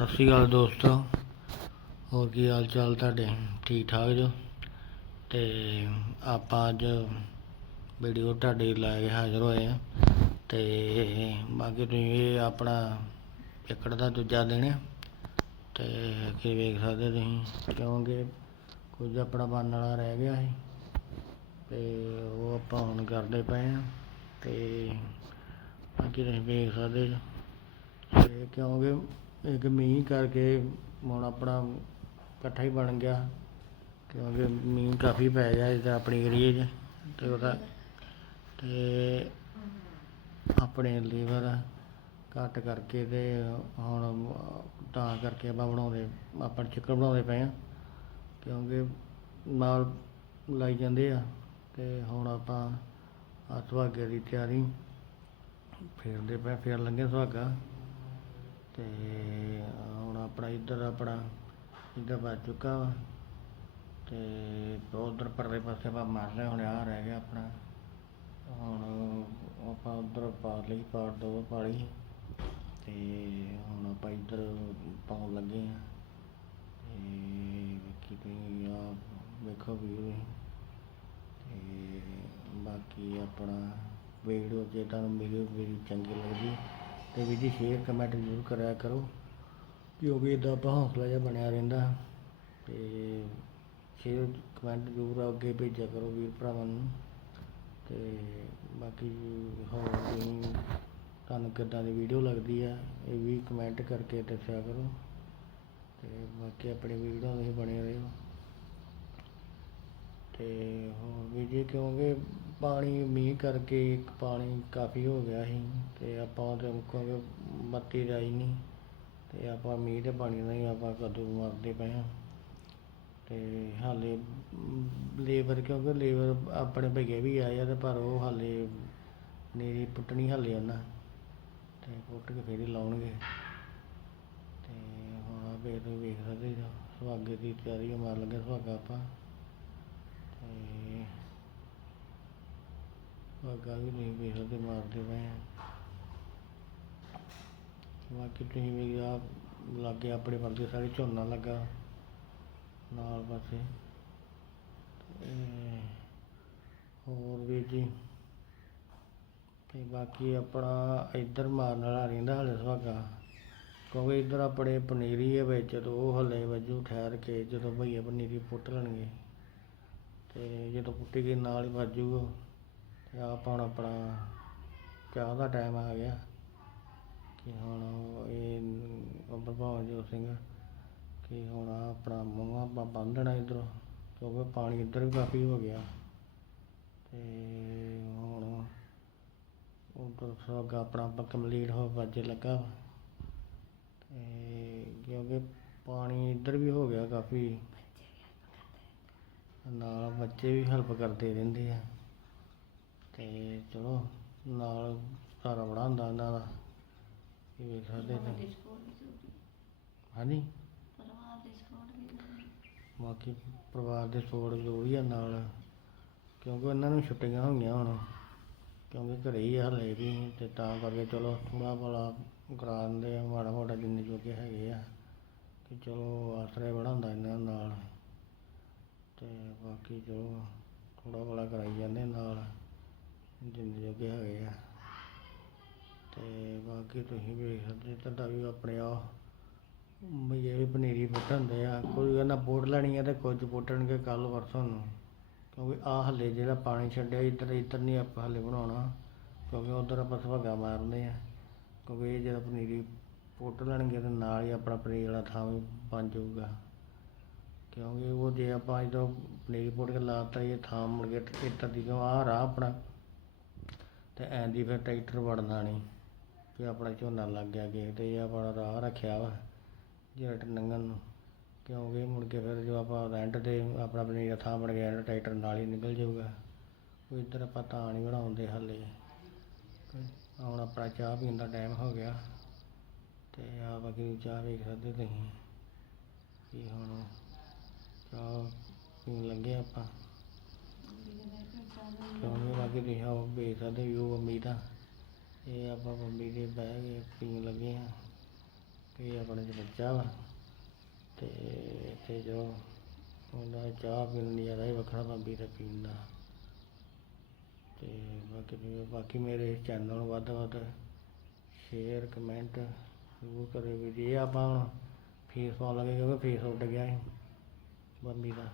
ਸਤਿ ਸ਼੍ਰੀ ਅਕਾਲ ਦੋਸਤੋ। ਹੋਰ ਕੀ ਹਾਲ ਚਾਲ ਤੁਹਾਡੇ? ਠੀਕ ਠਾਕ ਜੋ? ਤੇ ਆਪਾਂ ਅੱਜ ਵੀਡੀਓ ਤੁਹਾਡੇ ਲੈ ਕੇ ਹਾਜ਼ਰ ਹੋਏ ਆ। ਤੇ ਬਾਕੀ ਤੁਸੀਂ ਇਹ ਆਪਣਾ ਏਕੜ ਦਾ ਦੂਜਾ ਦੇਣਾ ਆ। ਤੇ ਕੀ ਵੇਖ ਸਕਦੇ ਤੁਸੀਂ, ਕਿਉਂਕਿ ਕੁਝ ਆਪਣਾ ਬਣਨ ਵਾਲਾ ਰਹਿ ਗਿਆ ਸੀ। ਤੇ ਉਹ ਆਪਾਂ ਹੁਣ ਕਰਦੇ ਪਏ ਆ। ਤੇ ਬਾਕੀ ਤੁਸੀਂ ਵੇਖ ਸਕਦੇ ਜੋ। ਤੇ ਕਿਉਂਕਿ ਇੱਕ ਮੀਂਹ ਕਰਕੇ ਹੁਣ ਆਪਣਾ ਇਕੱਠਾ ਹੀ ਬਣ ਗਿਆ, ਕਿਉਂਕਿ ਮੀਂਹ ਕਾਫੀ ਪੈ ਗਿਆ ਇੱਧਰ ਆਪਣੇ ਏਰੀਏ 'ਚ ਤੇ ਉਹਦਾ ਤੇ ਆਪਣੇ ਲੀਵਰ ਘੱਟ ਕਰਕੇ ਤੇ ਹੁਣ ਤਾਂ ਕਰਕੇ ਆਪਾਂ ਬਣਾਉਂਦੇ, ਆਪਾਂ ਚਿਕਨ ਬਣਾਉਂਦੇ ਪਏ ਆ ਕਿਉਂਕਿ ਨਾਲ ਲਾਈ ਜਾਂਦੇ ਆ ਤੇ ਹੁਣ ਆਪਾਂ ਆਹ ਸੁਹਾਗੇ ਦੀ ਤਿਆਰੀ, ਫੇਰਦੇ ਪਏ ਫੇਰ ਲੰਘੇ ਸੁਹਾਗਾ। ਤੇ ਹੁਣ ਆਪਣਾ ਇੱਧਰ ਆਪਣਾ ਇੱਧਰ ਵੱਜ ਚੁੱਕਾ ਵਾ। ਤੇ ਉਧਰ ਪਰਲੇ ਪਾਸੇ ਆਪਾਂ ਮਾਰ ਲਿਆ ਹੁਣ ਆ ਰਹਿ ਗਿਆ ਆਪਣਾ। ਹੁਣ ਆਪਾਂ ਉਧਰ ਪਾ ਲਈ, ਪਾੜ ਦੋ ਪਾਲੀ ਤੇ ਹੁਣ ਆਪਾਂ ਇੱਧਰ ਪਾਉਣ ਲੱਗੇ ਆ ਤੇ ਕਿਤੇ ਆ ਵੇਖੋ ਵੀ ਤੇ ਬਾਕੀ ਆਪਣਾ ਵੀਡੀਓ ਜੇ ਤੁਹਾਨੂੰ ਵੀਡੀਓ ਮੇਰੀ ਚੰਗੀ ਲੱਗਦੀ। ਤੇ ਵੀਰ ਜੀ ਸ਼ੇਅਰ ਕਮੈਂਟ ਜ਼ਰੂਰ ਕਰਿਆ ਕਰੋ ਕਿਉਂਕਿ ਇਦਾਂ ਆਪਾਂ ਹੌਸਲਾ ਜਿਹਾ ਬਣਿਆ ਰਹਿੰਦਾ ਤੇ ਸ਼ੇਅਰ ਕਮੈਂਟ ਜ਼ਰੂਰ ਅੱਗੇ ਭੇਜਿਆ ਕਰੋ ਵੀਰ ਭਰਾਵਾਂ ਨੂੰ ਤੇ ਬਾਕੀ ਹੋਰ ਤੁਸੀਂ ਤੁਹਾਨੂੰ ਕਿੱਦਾਂ ਦੀ ਵੀਡੀਓ ਲੱਗਦੀ ਆ, ਇਹ ਵੀ ਕਮੈਂਟ ਕਰਕੇ ਦੱਸਿਆ ਕਰੋ ਤੇ ਬਾਕੀ ਆਪਣੀ ਵੀਡੀਓ ਤੁਸੀਂ ਬਣੇ ਰਹੋ। ਅਤੇ ਹੋਰ ਵੀ ਜੀ ਕਿਉਂਕਿ ਪਾਣੀ, ਮੀਂਹ ਕਰਕੇ ਪਾਣੀ ਕਾਫੀ ਹੋ ਗਿਆ ਸੀ ਅਤੇ ਆਪਾਂ ਤੇ ਕਿਉਂਕਿ ਬੱਤੀ ਆਈ ਨਹੀਂ ਅਤੇ ਆਪਾਂ ਮੀਂਹ ਦੇ ਪਾਣੀ ਨਾਲ ਹੀ ਆਪਾਂ ਕਦੋਂ ਮਰਦੇ ਪਏ ਹਾਂ। ਅਤੇ ਹਾਲੇ ਲੇਬਰ ਕਿਉਂਕਿ ਲੇਬਰ ਆਪਣੇ ਭਈਏ ਵੀ ਆਏ ਆ ਤੇ ਪਰ ਉਹ ਹਾਲੇ ਨੀਰੀ ਪੁੱਟਣੀ ਹਾਲੇ ਉਹਨਾਂ। ਤੇ ਪੁੱਟ ਕੇ ਫੇਰ ਲਾਉਣਗੇ। ਤੇ ਹੁਣ ਆ ਵੇਖ ਤੁਸੀਂ ਵੇਖ ਸਕਦੇ ਸੁਹਾਗੇ ਦੀ ਤਿਆਰੀ ਮਾਰ ਲੱਗੇ ਸੁਹਾਗਾ ਆਪਾਂ। ਸੁਹਾਗਾ ਵੀ ਨਹੀਂ ਵੇਖ ਸਕਦੇ ਮਾਰਦੇ ਪਏ ਆ। ਬਾਕੀ ਤੁਸੀਂ ਵੀ ਆ ਲਾਗੇ ਆਪਣੇ ਵਰਗੇ ਸਾਰੇ ਝੋਨਾ ਲੱਗਾ ਨਾਲ ਪਾਸੇ। ਹੋਰ ਵੀ ਜੀ, ਤੇ ਬਾਕੀ ਆਪਣਾ ਇੱਧਰ ਮਾਰਨ ਵਾਲਾ ਰਹਿੰਦਾ ਹਲੇ ਸੁਹਾਗਾ। ਕਿਉਂਕਿ ਇੱਧਰ ਆਪਣੇ ਪਨੀਰੀ ਹੈ ਵਿੱਚ ਤੇ ਉਹ ਹਲੇ ਵਜੂ ਠਹਿਰ ਕੇ ਜਦੋਂ ਭਈਆ ਪਨੀਰੀ ਪੁੱਟ ਲੈਣਗੇ। ਤੇ ਜਦੋਂ ਪੁੱਟੀ ਗਈ ਨਾਲ ਹੀ ਵੱਜੂਗਾ। ਆਪਾਂ ਹੁਣ ਆਪਣਾ ਚਾਹ ਦਾ ਟਾਈਮ ਆ ਗਿਆ ਕਿ ਹੁਣ ਇਹ ਪ੍ਰਭਾਵ ਜੋ ਸਿੰਘ ਕਿ ਹੁਣ ਆਪਣਾ ਮੂੰਹ ਆਪਾਂ ਬੰਨਣਾ ਦੇਣਾ ਇੱਧਰੋਂ, ਕਿਉਂਕਿ ਪਾਣੀ ਇੱਧਰ ਵੀ ਕਾਫੀ ਹੋ ਗਿਆ ਤੇ ਹੁਣ ਉਧਰ ਸੁਹਾਗਾ ਆਪਣਾ ਆਪਾਂ ਕੰਪਲੀਟ ਹੋ ਵੱਜੇ ਲੱਗਾ ਵਾ। ਤੇ ਕਿਉਂਕਿ ਪਾਣੀ ਇੱਧਰ ਵੀ ਹੋ ਗਿਆ ਕਾਫੀ, ਨਾਲ ਬੱਚੇ ਵੀ ਹੈਲਪ ਕਰਦੇ ਰਹਿੰਦੇ ਆ ਤੇ ਚਲੋ ਨਾਲ ਸਾਰਾ ਬੜਾ ਹੁੰਦਾ ਇਹਨਾਂ ਦਾ। ਇਹ ਵੇਖ ਸਕਦੇ ਤੁਸੀਂ। ਹਾਂਜੀ? ਬਾਕੀ ਪਰਿਵਾਰ ਦੇ ਸਪੋਰਟ ਜ਼ਰੂਰੀ ਆ ਨਾਲ ਕਿਉਂਕਿ ਉਹਨਾਂ ਨੂੰ ਛੁੱਟੀਆਂ ਹੋਈਆਂ ਹੁਣ। ਕਿਉਂਕਿ ਘਰੇ ਹੀ ਆ ਹਲੇ ਵੀ ਤੇ ਤਾਂ ਕਰਕੇ ਚਲੋ ਥੋੜ੍ਹਾ ਭਲਾ ਕਰਾ ਦਿੰਦੇ ਆ ਮਾੜਾ ਮੋਟਾ ਜਿੰਨੇ ਜੋਗੇ ਹੈਗੇ ਆ। ਕਿ ਚਲੋ ਆਸਰੇ ਬੜਾ ਹੁੰਦਾ ਇਹਨਾਂ ਨਾਲ। ਤੇ ਬਾਕੀ ਚਲੋ ਥੋੜ੍ਹਾ ਭਲਾ ਕਰਾਈ ਜਾਂਦੇ ਨਾਲ। ਜਿੰਨੇ ਜੋਗੇ ਹੈਗੇ ਆ। ਤੇ ਬਾਕੀ ਤੁਸੀਂ ਵੇਖ ਸਕਦੇ, ਤੁਹਾਡਾ ਵੀ ਆਪਣੇ ਆ ਮਈਏ ਵੀ ਪਨੀਰੀ ਪੁੱਟਣਦੇ ਆ। ਕੋਈ ਕਹਿੰਦਾ ਪੁੱਟ ਲੈਣੀ ਆ ਤੇ ਕੁਝ ਪੁੱਟਣਗੇ ਕੱਲ ਪਰਸੋਂ ਨੂੰ। ਕਿਉਂਕਿ ਆ ਹੱਲੇ ਜਿਹੜਾ ਪਾਣੀ ਛੱਡਿਆ, ਇੱਧਰ ਇੱਧਰ ਨਹੀਂ ਆਪਾਂ ਹੱਲੇ ਬਣਾਉਣਾ। ਕਿਉਂਕਿ ਉਧਰ ਆਪਾਂ ਸੁਹਾਗਾ ਮਾਰਦੇ ਆ। ਕਿਉਂਕਿ ਇਹ ਜਦੋਂ ਪਨੀਰੀ ਪੁੱਟ ਲੈਣਗੇ ਤੇ ਨਾਲ ਹੀ ਆਪਣਾ ਪਨੀਰ ਵਾਲਾ ਥਾਂ ਵੀ ਬਣ ਜਾਊਗਾ। ਕਿਉਂਕਿ ਉਹ ਜੇ ਆਪਾਂ ਜਦੋਂ ਪਨੀਰ ਪੁੱਟ ਕੇ ਲਾਤਾ ਇਹ ਥਾਂ ਮੁੜ ਕੇ ਇੱਧਰ ਦੀ ਕਿਉਂ, ਆਹ ਰਾਹ ਆਪਣਾ ਤੇ ਐਂ ਦੀ ਫਿਰ ਟਰੈਕਟਰ ਵੜਨਾ ਨਹੀਂ ਕਿ ਆਪਣਾ ਝੋਨਾ ਲੱਗ ਗਿਆ ਕਿਸੇ ਤੇ ਇਹ ਆਪਣਾ ਰਾਹ ਰੱਖਿਆ ਵਾ ਜੱਟ ਨੰਗਣ ਨੂੰ। ਕਿਉਂਕਿ ਮੁੜ ਕੇ ਫਿਰ ਜੋ ਆਪਾਂ ਰੈਂਟ ਤੇ ਆਪਣਾ ਪਨੀਰ ਥਾਂ ਬਣ ਗਿਆ ਟਰੈਕਟਰ ਨਾਲ ਹੀ ਨਿਕਲ ਜਾਊਗਾ ਕੋਈ ਇੱਧਰ ਆਪਾਂ ਤਾਂ ਨਹੀਂ ਬਣਾਉਂਦੇ ਹਾਲੇ। ਹੁਣ ਆਪਣਾ ਚਾਹ ਪੀਣ ਦਾ ਟਾਈਮ ਹੋ ਗਿਆ, ਤੇ ਆ ਬਾਕੀ ਚਾਹ ਵੇਖ ਸਕਦੇ ਤੁਸੀਂ। ਕਿ ਹੁਣ ਚਾਹ ਪੀਣ ਲੱਗੇ ਆਪਾਂ। ਕਿਉਂਕਿ ਬਾਕੀ ਤੁਸੀਂ ਆਹ ਵੇਖ ਸਕਦੇ ਵੀ ਉਹ ਅੰਮੀ ਦਾ ਇਹ ਆਪਾਂ ਬੰਬੀ ਦੇ ਬਹਿ ਕੇ ਪੀਣ ਲੱਗੇ ਹਾਂ ਇਹ ਆਪਣੇ ਚ ਬੱਚਾ ਵਾ ਤੇ ਇੱਥੇ ਜੋ ਉਹਦਾ ਚਾਹ ਪੀਣ ਦੀ ਜ਼ਿਆਦਾ ਹੀ ਵੱਖਰਾ ਬੰਬੀ ਦਾ ਪੀਣ ਦਾ। ਤੇ ਬਾਕੀ ਵੀ- ਬਾਕੀ ਮੇਰੇ ਚੈਨਲ ਨੂੰ ਵੱਧ ਤੋਂ ਵੱਧ ਸ਼ੇਅਰ ਕਮੈਂਟ ਜ਼ਰੂਰ ਕਰਿਓ ਵੀ ਜੇ ਆਪਾਂ ਹੁਣ ਫੇਸ ਪਾਉਣ ਲੱਗੇ ਕਿਉਂਕਿ ਫੇਸ ਉੱਡ ਗਿਆ ਸੀ ਬੰਬੀ ਦਾ।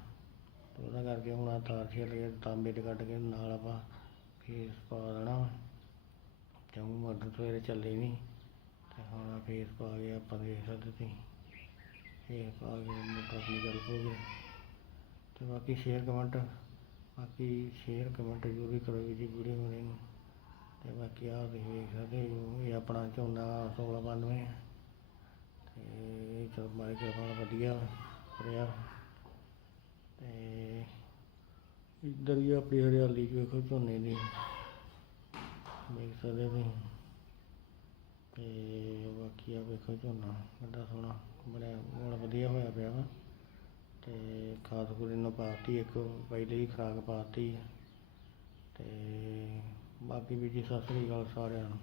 ਤੇ ਉਹਦਾ ਕਰਕੇ ਹੁਣ ਆ ਤਾਰ ਛੇਲ ਕੇ ਤਾਂਬੇ 'ਚ ਕੱਢ ਕੇ ਨਾਲ ਆਪਾਂ ਫੇਸ ਪਾ ਦੇਣਾ। ਵਾ। ਕਿਉਂਕਿ ਮੋਟਰ ਸਵੇਰੇ ਚੱਲੇ ਨਹੀਂ ਤੇ ਹੁਣ ਫੇਸ ਪਾ ਕੇ ਆਪਾਂ ਦੇਖ ਸਕਦੇ ਤੁਸੀਂ। ਫੇਸ ਪਾ ਕੇ ਮੋਟਰ ਆਪਣੀ ਚੱਲ ਪਊਗੀ ਤੇ ਬਾਕੀ ਸ਼ੇਅਰ ਕਮੈਂਟ ਬਾਕੀ ਸ਼ੇਅਰ ਕਮੈਂਟ ਜ਼ਰੂਰ ਹੀ ਕਰੋ ਜੀ ਵੀਡੀਓ ਬਣੇ ਨੂੰ। ਤੇ ਬਾਕੀ ਆਹ ਤੁਸੀਂ ਵੇਖ ਸਕਦੇ ਹੋ, ਇਹ ਆਪਣਾ ਝੋਨਾ 1692 ਤੇ ਇਹ ਚਲ ਮਾਰੇ ਕਿਰਪਾ ਵਧੀਆ ਰਿਹਾ। ਤੇ ਇੱਧਰ ਵੀ ਆਪਣੀ ਹਰਿਆਲੀ ਵੇਖੋ ਝੋਨੇ ਦੀ। ਦੇਖ ਸਕਦੇ ਤੁਸੀਂ। ਤੇ ਬਾਕੀ ਆ ਵੇਖੋ ਝੋਨਾ ਕਿੰਨਾ ਸੋਹਣਾ। ਬੜਾ ਹੁਣ ਵਧੀਆ ਹੋਇਆ ਪਿਆ ਵਾ। ਤੇ ਖਾਦ ਖੂਦ ਇਹਨੂੰ ਪਾਤੀ, ਇੱਕ ਪਹਿਲੇ ਹੀ ਖੁਰਾਕ ਪਾਤੀ। ਤੇ ਬਾਕੀ ਵੀ ਜੀ, ਸਤਿ ਸ੍ਰੀ ਅਕਾਲ ਸਾਰਿਆਂ ਨੂੰ।